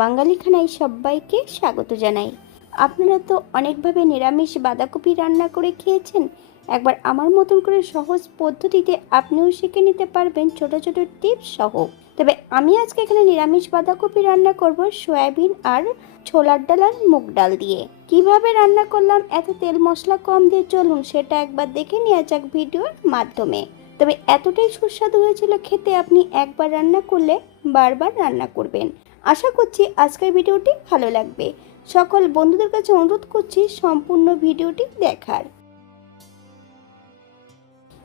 বাঙালি খানায় সবাইকে স্বাগত জানাই। আপনারা তো অনেকভাবে নিরামিষ বাঁধাকপি রান্না করে খেয়েছেন। একবার আমার মতন করে সহজ পদ্ধতিতে আপনিও শিখে নিতে পারবেন ছোট ছোট টিপস সহ। তবে আমি আজকে এখানে নিরামিষ বাঁধাকপি রান্না করব সয়াবিন আর ছোলার ডাল আর মুগ ডাল দিয়ে। কিভাবে রান্না করলাম এত তেল মশলা কম দিয়ে, চলুন সেটা একবার দেখে নেওয়া যাক ভিডিওর মাধ্যমে। তবে এতটাই সুস্বাদু হয়েছিল খেতে, আপনি একবার রান্না করলে বারবার রান্না করবেন। আশা করছি আজকের ভিডিওটি ভালো লাগবে। সকল বন্ধুদের কাছে অনুরোধ করছি সম্পূর্ণ ভিডিওটি দেখার।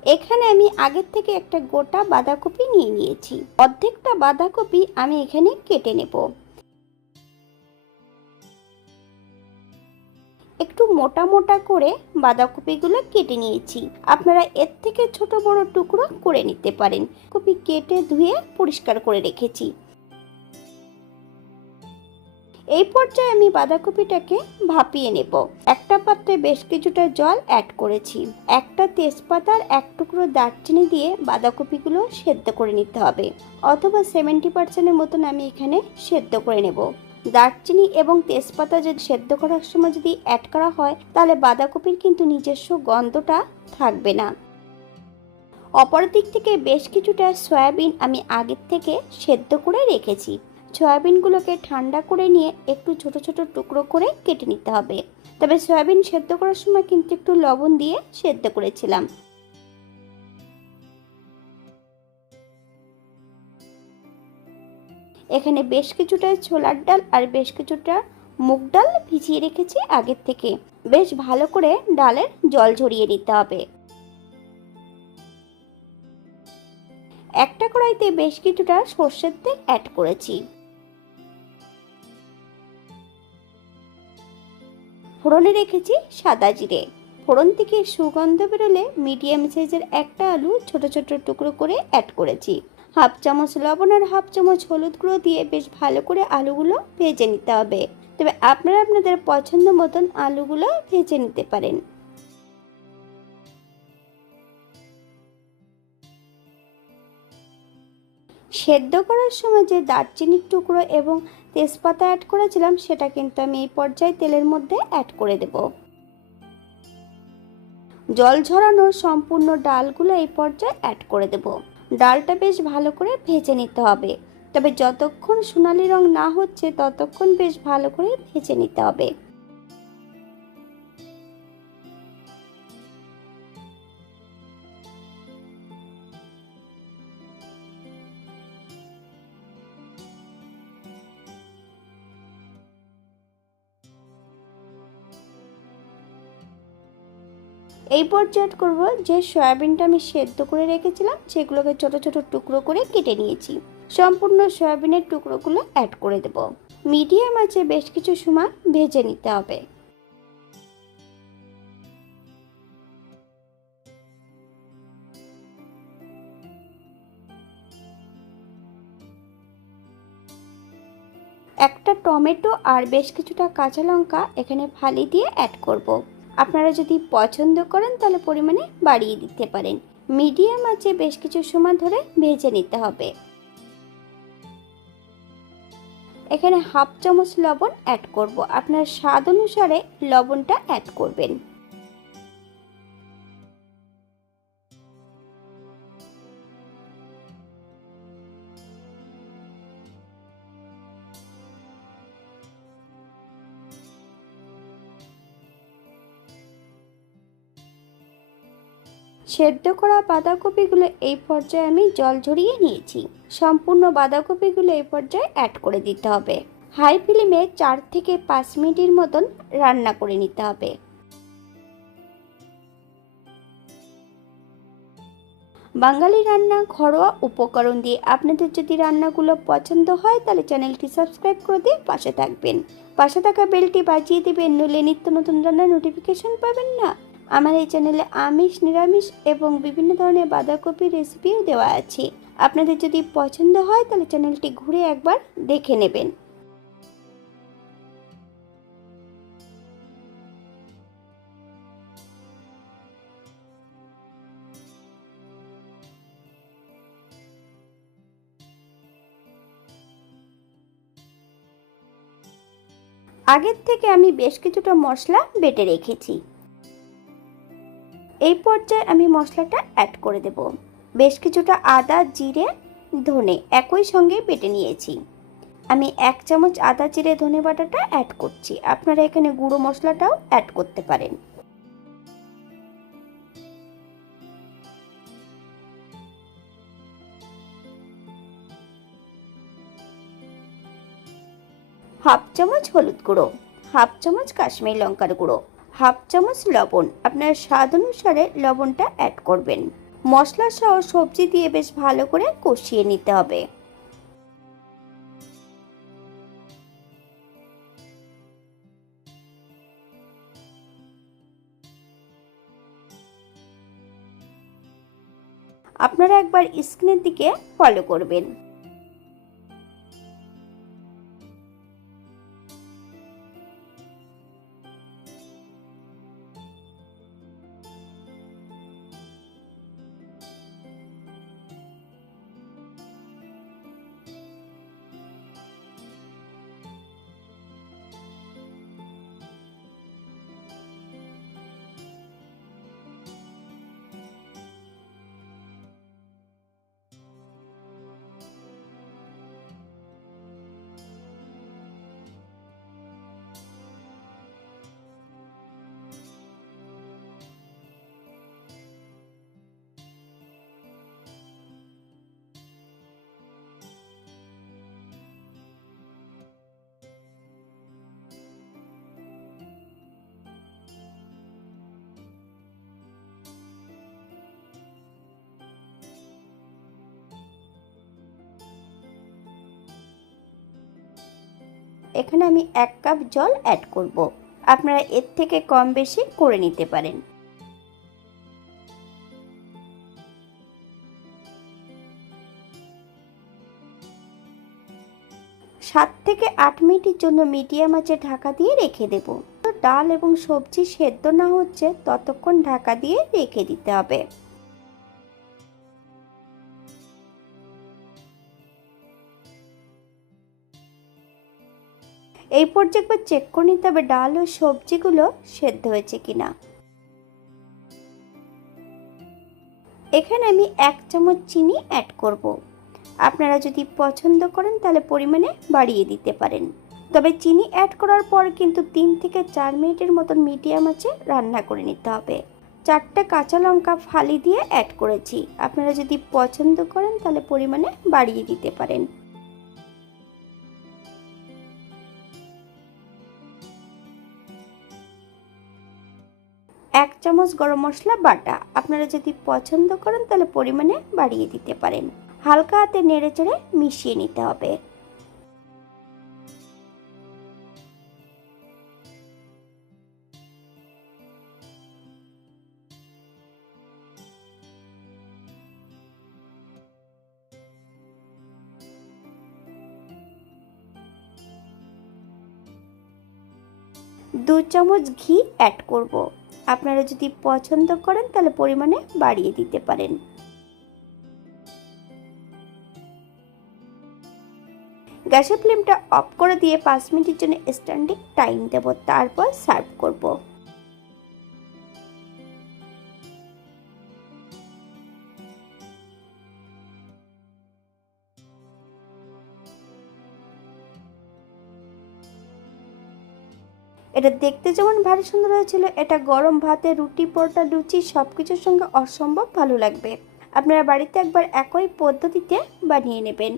এখানে আমি আগের থেকে একটা গোটা বাঁধাকপি নিয়ে নিয়েছি। অর্ধেকটা বাঁধাকপি আমি এখানে কেটে নেব। একটু মোটা মোটা করে বাঁধাকপিগুলো কেটে নিয়েছি। আপনারা এর থেকে ছোট বড় টুকরো করে নিতে পারেন। কপি কেটে ধুয়ে পরিষ্কার করে রেখেছি। এই পর্যায়ে আমি বাঁধাকপিটাকে ভাপিয়ে নেব। একটা পাত্রে বেশ কিছুটা জল অ্যাড করেছি। একটা তেজপাতার এক টুকরো দারচিনি দিয়ে বাঁধাকপিগুলো সেদ্ধ করে নিতে হবে, অথবা 70% মতন আমি এখানে সেদ্ধ করে নেব। দারচিনি এবং তেজপাতা যদি সেদ্ধ করার সময় যদি অ্যাড করা হয়, তাহলে বাঁধাকপির কিন্তু নিজস্ব গন্ধটা থাকবে না। অপর দিক থেকে বেশ কিছুটা সয়াবিন আমি আগের থেকে সেদ্ধ করে রেখেছি। সয়াবিনগুলোকে ঠান্ডা করে নিয়ে একটু ছোট ছোট টুকরো করে কেটে নিতে হবে। তবে সয়াবিন সেদ্ধ করার সময় কিন্তু একটু লবণ দিয়ে সেদ্ধ করেছিলাম। এখানে বেশ কিছুটা ছোলার ডাল আর বেশ কিছুটা মুগ ডাল ভিজিয়ে রেখেছি আগের থেকে। বেশ ভালো করে ডালের জল ঝরিয়ে নিতে হবে। একটা কড়াইতে বেশ কিছুটা সর্ষের তেল অ্যাড করেছি। ফোড়নে রেখেছি সাদা জিরে। ফোড়ন থেকে সুগন্ধ বেরোলে মিডিয়াম সাইজের একটা আলু ছোট ছোট টুকরো করে অ্যাড করেছি। হাফ চামচ লবণ আর হাফ চামচ হলুদ গুঁড়ো দিয়ে বেশ ভালো করে আলুগুলো ভেজে নিতে হবে। তবে আপনারা আপনাদের পছন্দ মতন আলুগুলো ভেজে নিতে পারেন। সেদ্ধ করার সময় যে দারচিনির টুকরো এবং তেজপাতা অ্যাড করেছিলাম, সেটা কিন্তু আমি এই পর্যায়ে তেলের মধ্যে অ্যাড করে দেব। জল ঝরানো সম্পূর্ণ ডালগুলো এই পর্যায়ে অ্যাড করে দেব। ডালটা বেশ ভালো করে ভেজে নিতে হবে। তবে যতক্ষণ সোনালি রং না হচ্ছে ততক্ষণ বেশ ভালো করে ভেজে নিতে হবে। এই পর্যায়ে অ্যাড করব যে সয়াবিনটা আমি সেদ্ধ করে রেখেছিলাম, সেগুলোকে ছোট ছোট টুকরো করে কেটে নিয়েছি। সম্পূর্ণ সয়াবিনের টুকরোগুলো অ্যাড করে দেব। মিডিয়াম আঁচে বেশ কিছু সময় ভেজে নিতে হবে। একটা টমেটো আর বেশ কিছুটা কাঁচা লঙ্কা এখানে ফালি দিয়ে অ্যাড করব। আপনারা যদি পছন্দ করেন তাহলে পরিমাণে বাড়িয়ে দিতে পারেন। মিডিয়াম আঁচে বেশ কিছু সময় ধরে ভেজে নিতে হবে। এখানে হাফ চামচ লবণ অ্যাড করব। আপনার স্বাদ অনুসারে লবণটা অ্যাড করবেন। সেদ্ধ করা বাঁধাকপিগুলো এই পর্যায়ে আমি জল ঝরিয়ে নিয়েছি। সম্পূর্ণ বাঁধাকপিগুলো এই পর্যায়ে অ্যাড করে দিতে হবে। হাই ফ্লেমে 4 থেকে 5 মিনিটের মতন রান্না করে নিতে হবে। বাঙালি রান্না ঘরোয়া উপকরণ দিয়ে আপনাদের যদি রান্নাগুলো পছন্দ হয় তাহলে চ্যানেলটি সাবস্ক্রাইব করে দিয়ে পাশে থাকবেন। পাশে থাকা বেলটি বাজিয়ে দেবেন, নইলে নিত্য নতুন রান্নার নোটিফিকেশন পাবেন না। আমার এই চ্যানেলে আমিষ, নিরামিষ এবং বিভিন্ন ধরনের বাঁধাকপি রেসিপিও দেওয়া আছে। আপনাদের যদি পছন্দ হয় তাহলে চ্যানেলটি ঘুরে একবার দেখে নেবেন। আগের থেকে আমি বেশ কিছুটা মশলা বেটে রেখেছি। এই পর্যায়ে আমি মশলাটা অ্যাড করে দেব। বেশ কিছুটা আদা, জিরে, ধনে একই সঙ্গে বেটে নিয়েছি। আমি 1 চামচ আদা, জিরে, ধনে বাটাটা অ্যাড করছি। আপনারা এখানে গুঁড়ো মশলাটাও অ্যাড করতে পারেন। হাফ চামচ হলুদ গুঁড়ো, হাফ চামচ কাশ্মীরি লঙ্কার গুঁড়ো, হাফ চামচ লবণ। আপনার স্বাদ অনুসারে লবণটা অ্যাড করবেন। মশলা সহ সবজি দিয়ে বেশ ভালো করে কষিয়ে নিতে হবে। আপনারা একবার স্ক্রিনের দিকে ফলো করবেন। এখানে আমি 1 কাপ জল অ্যাড করব। আপনারা এর থেকে কম বেশি করে নিতে পারেন। 7 থেকে 8 মিনিটের জন্য মিডিয়াম আঁচে ঢাকা দিয়ে রেখে দেব। ডাল এবং সবজি সেদ্ধ না হচ্ছে ততক্ষণ ঢাকা দিয়ে রেখে দিতে হবে। এই পর্যায়ে একবার চেক করে নিতে হবে ডাল ও সবজিগুলো সেদ্ধ হয়েছে কিনা। এখানে আমি 1 চামচ চিনি অ্যাড করব। আপনারা যদি পছন্দ করেন তাহলে পরিমাণে বাড়িয়ে দিতে পারেন। তবে চিনি অ্যাড করার পর কিন্তু 3 থেকে 4 মিনিটের মতন মিডিয়াম আঁচে রান্না করে নিতে হবে। 4টা কাঁচা লঙ্কা ফালি দিয়ে অ্যাড করেছি। আপনারা যদি পছন্দ করেন তাহলে পরিমাণে বাড়িয়ে দিতে পারেন। এক চামচ গরম মশলা বাটা। আপনারা যদি পছন্দ করেন তাহলে পরিমাণে বাড়িয়ে দিতে পারেন। হালকা হাতে নেড়েচেড়ে মিশিয়ে নিতে হবে। দু চামচ ঘি অ্যাড করব। আপনারা যদি পছন্দ করেন তাহলে পরিমাণে বাড়িয়ে দিতে পারেন। গ্যাসের ফ্লেমটা অফ করে দিয়ে 5 মিনিটের জন্য স্ট্যান্ডিং টাইম দেব, তারপর সার্ভ করব। এটা দেখতে যেমন ভারী সুন্দর হয়েছিল, এটা গরম ভাতে, রুটি, পরোটা, লুচি সবকিছুর সঙ্গে অসম্ভব ভালো লাগবে। আপনারা বাড়িতে একবার একই পদ্ধতিতে বানিয়ে নেবেন।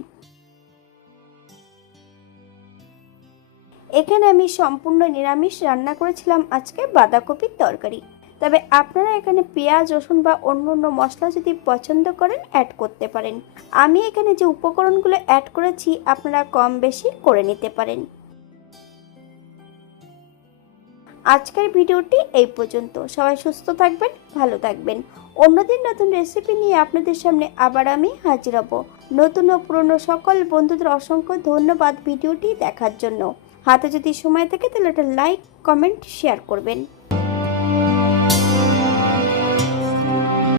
এখানে আমি সম্পূর্ণ নিরামিষ রান্না করেছিলাম আজকে বাঁধাকপির তরকারি। তবে আপনারা এখানে পেঁয়াজ, রসুন বা অন্য অন্য মশলা যদি পছন্দ করেন অ্যাড করতে পারেন। আমি এখানে যে উপকরণগুলো অ্যাড করেছি আপনারা কম বেশি করে নিতে পারেন। আজকের ভিডিওটি এই পর্যন্ত। সবাই সুস্থ থাকবেন, ভালো থাকবেন। অন্যদিন নতুন রেসিপি নিয়ে আপনাদের সামনে আবার আমি হাজির হব। নতুন ও পুরনো সকল বন্ধুদের অসংখ্য ধন্যবাদ ভিডিওটি দেখার জন্য। হাতে যদি সময় থাকে তাহলে একটা লাইক, কমেন্ট, শেয়ার করবেন।